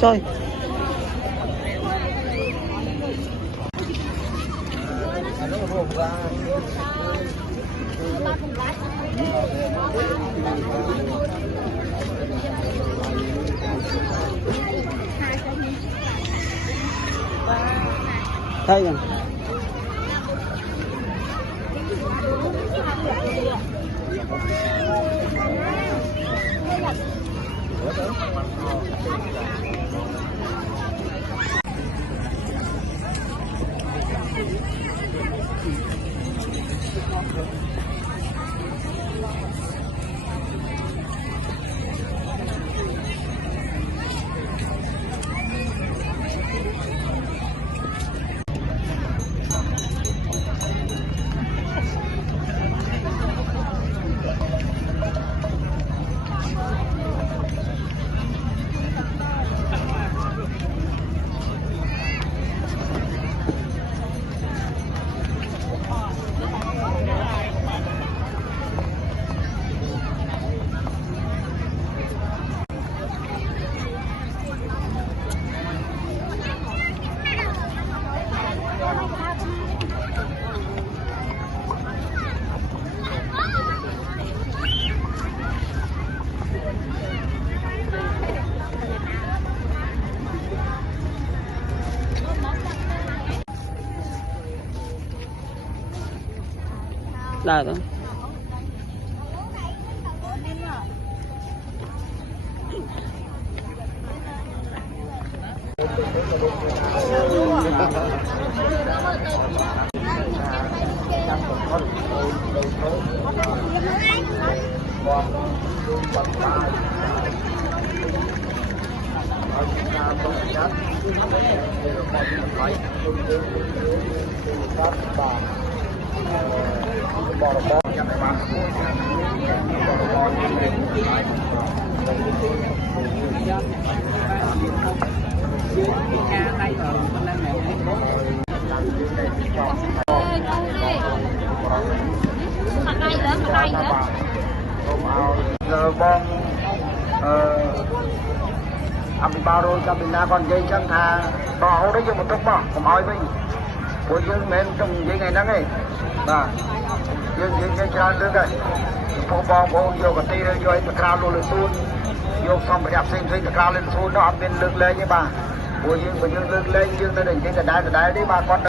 Trời. Thấy rồi. đào đó bị bao rồi cho mình ra còn dây chân thà to hố đấy nhưng một chút mà không hỏi mình của dương men trong dây ngày nắng ấy là dương ra được rồi phố bò vô cái tì rồi vô cái cao luôn lên xuống vô xong phải đạp sinh cái cao lên xuống nó bên lưng lên như bà của dương lưng lên dương nó đỉnh trên cái đáy đấy bà con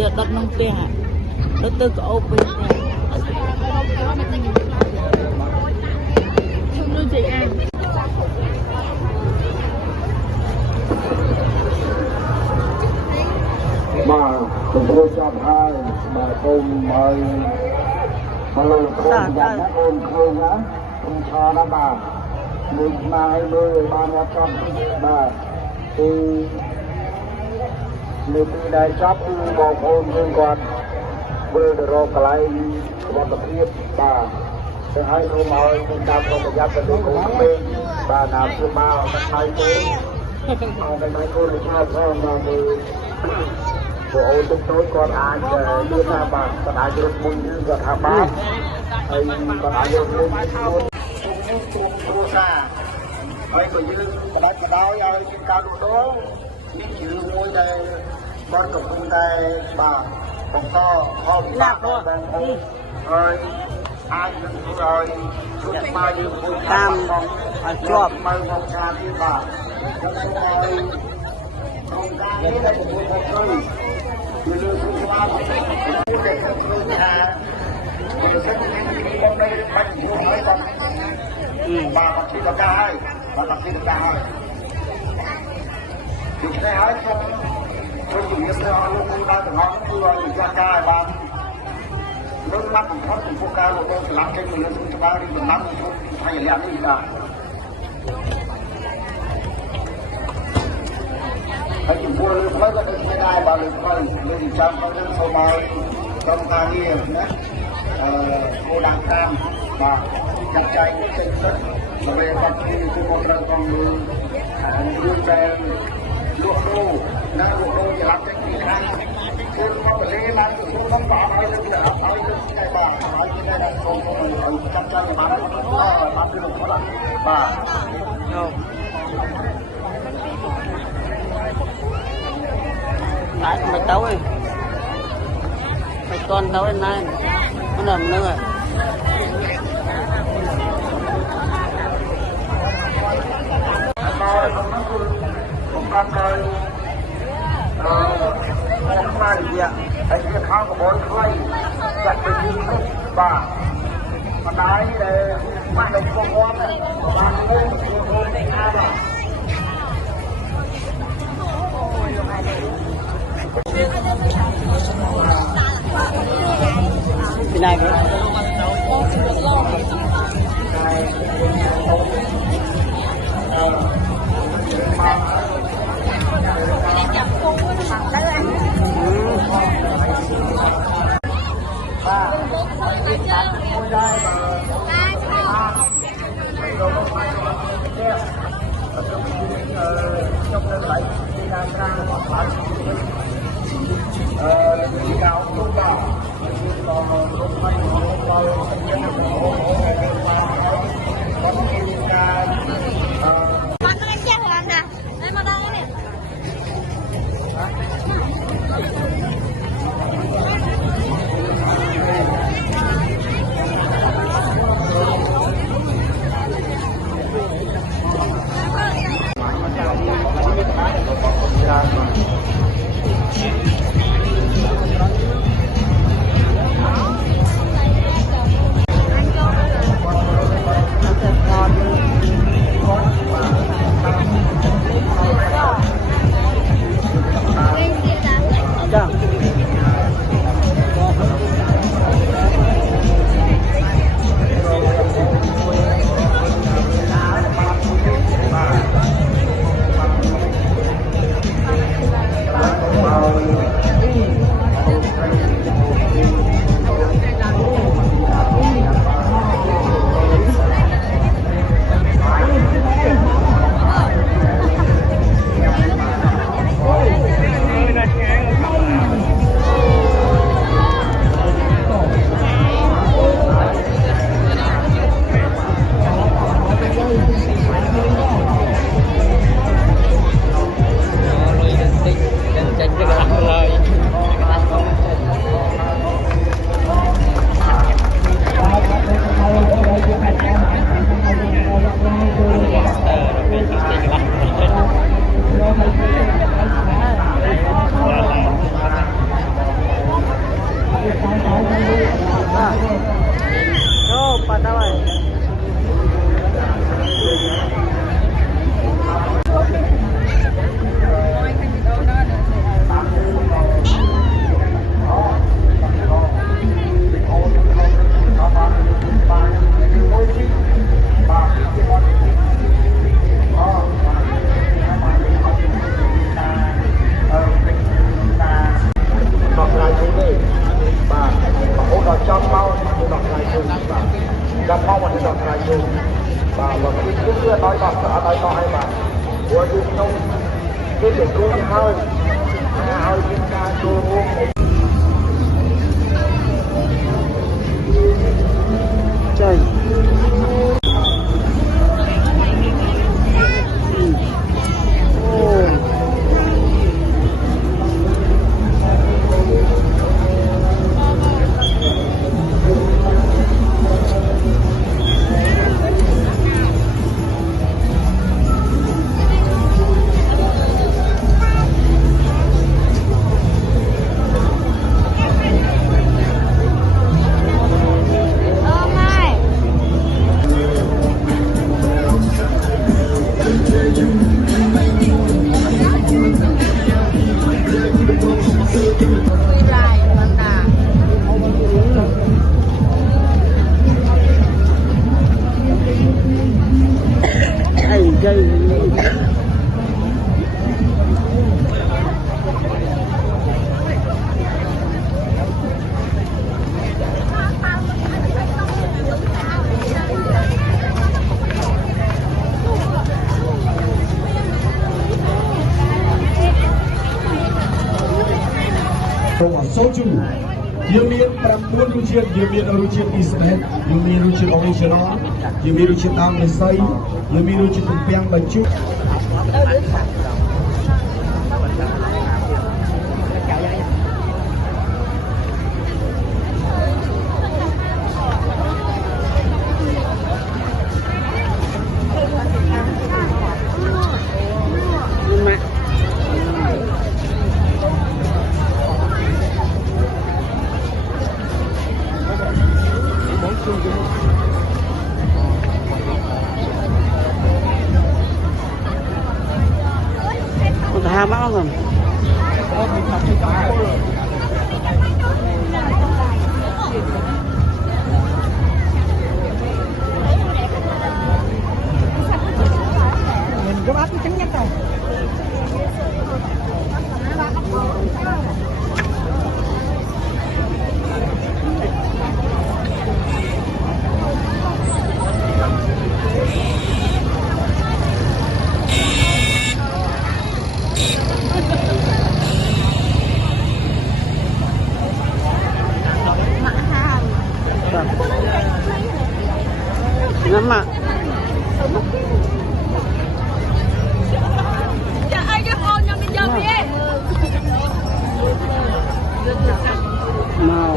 giờ đất nông tiền từ cái ốp bên nuôi chị ăn mà chúng tôi cho hai mà cùng mời mà lời khôn dành nó ôn khôn á không cho nó bà mình mà 20 ba mươi trăm bà thì người từ đây chấp một hôn liên quan vừa được rồi cái này một tập hiệp bà thứ hai hôm nay chúng ta có một gia đình của mình bà nào chưa bao hai tối cái này cô được sao không mà của ô chúng tôi còn ai đưa ra bà còn ai được mùi như gần hà bác hay còn ai được mùi luôn cũng cô xa hay bởi như cái đó ơi trên cao độ đó những chữ môi này con cầm cung tay bà bóng to hôm lạc luôn rồi ai cũng rồi suốt bao nhiêu cam chọp mơ mong xa đi bà cho nên rồi không ra đấy là một người thật thôi người lưu không qua một cái để không lưu nhà người rất là hôm nay bánh của hỏi con bà bác sĩ có ca hay bà bác sĩ có ca hay thì cái này hỏi không tôi chỉ biết là lúc ta từng nói như là ca ca bà nước mắt cũng thoát cũng vô ca của tôi lắm trên mình cho ba đi được lắm không hay là làm gì cả hãy chịu mua lương khói có thể ai bà lương khói lương trăm có thể sau bao trong ta nghe nhé cô đang tam và chặt chay của sinh xuất và về mặt khi tôi một lần còn lương về lụa đô na lụa đô thì làm cái gì hay tôi có thể lấy làm được số năm bà nói được là nói được cái bà nói cái này là không chặt chay bà nói là bà cứ được là bà đấy mày tấu đi mày con tấu lên này nó nằm nữa rồi không con coi không mai gì ạ anh sẽ khao của bố thôi chặt được như thế bà mà đái để mang được con con này bà mua một chiều hôm để hai bà cái này nữa chỉ đạo chúng ta còn không may không bao và cái chưa nói to hay mà của chúng không cái việc của hơi chúng ta chưa trời soju diaមាន9រសជាតិdiaមានរសជាតិ Israel diaមានរសជាតិ original diaមានរសជាតិដើមរាសី diaមានរសជាតិទំពាំងបញ្ជុក Hà máu rồi. Mình có bát trứng nhất rồi. Ngắm ạ. Màu.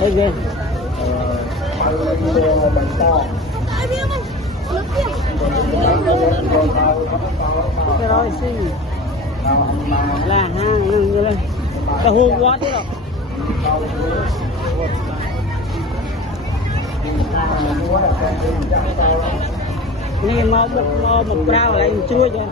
Ê ghê. Cái đó xin là hang ngừng như lên ta hôn quá thế rồi này mau một rau lại chui cho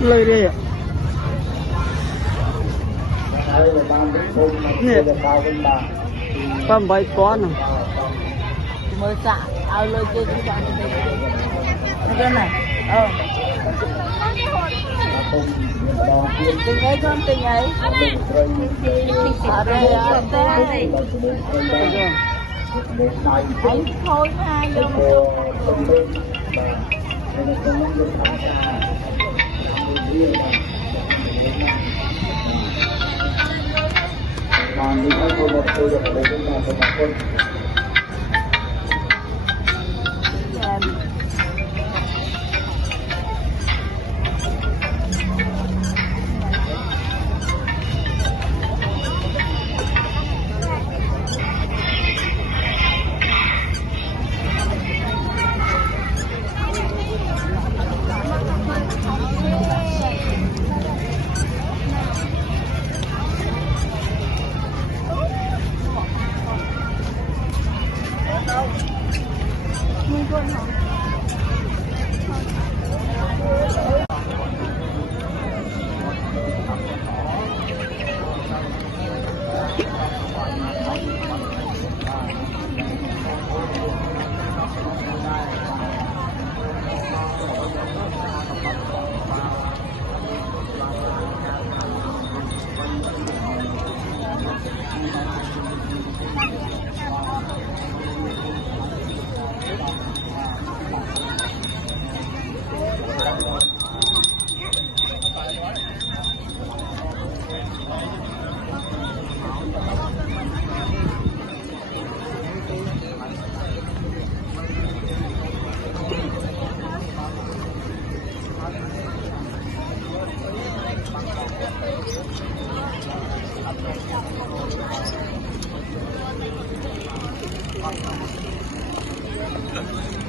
lời đi ạ nè con bay con này mới xả ao lời chơi cũng chọn cái này tình ấy con tình ấy ở đây để sai Anh thôi hai vô một chút. tâm linh và đây là tâm linh được tham gia còn những cái cô một tôi được ở đây chúng ta phải mặc quân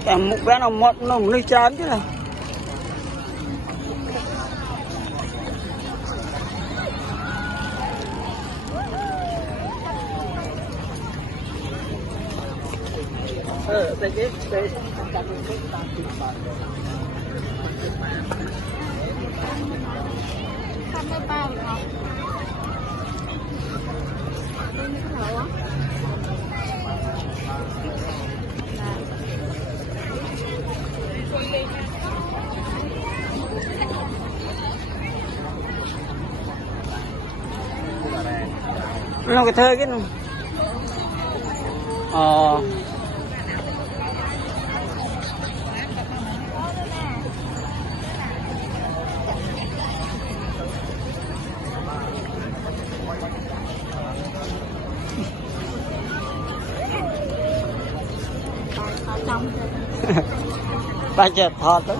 Em một bé nào một nó đi chán chứ này. Nó cái thơ cái nó ba chợt thọt đó.